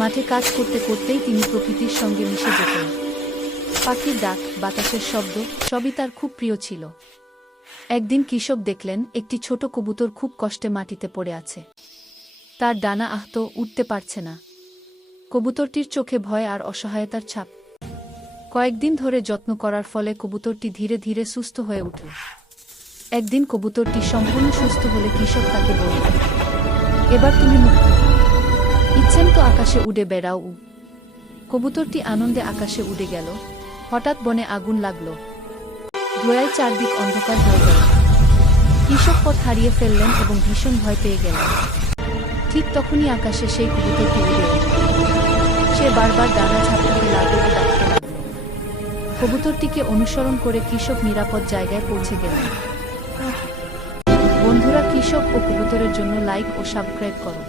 মাঠে কাজ করতে করতেই তিনি প্রকৃতির সঙ্গে মিশে যেতেন। পাখির ডাক, বাতাসের শব্দ সবই তার খুব প্রিয় ছিল। একদিন কৃষক দেখলেন একটি ছোট কবুতর খুব কষ্টে মাটিতে পড়ে আছে। তার ডানা আহত, উঠতে পারছে না। কবুতরটির চোখে ভয় আর অসহায়তার ছাপ। কয়েকদিন ধরে যত্ন করার ফলে কবুতরটি ধীরে ধীরে সুস্থ হয়ে উঠল। একদিন কবুতরটি সম্পূর্ণ সুস্থ হলে কৃষক তাকে বলল, এবার তুমি মুক্ত, ইচ্ছেন তো আকাশে উড়ে বেড়াও। কবুতরটি আনন্দে আকাশে উড়ে গেল। হঠাৎ বনে আগুন লাগল। ধোঁয়ায় চারদিক অন্ধকার হয়ে গেল। কৃষক পথ হারিয়ে ফেললেন এবং ভীষণ ভয় পেয়ে গেলেন। ঠিক তখনই আকাশে সেই কবুতরটি উড়ে এল। সে বারবার ডানা ঝাপটাতে লাগল ও ডাকতে লাগল। কবুতরটিকে অনুসরণ করে কৃষক নিরাপদ জায়গায় পৌঁছে গেলেন। বন্ধুরা, কৃষক ও কবুতরের জন্য লাইক ও সাবস্ক্রাইব করো।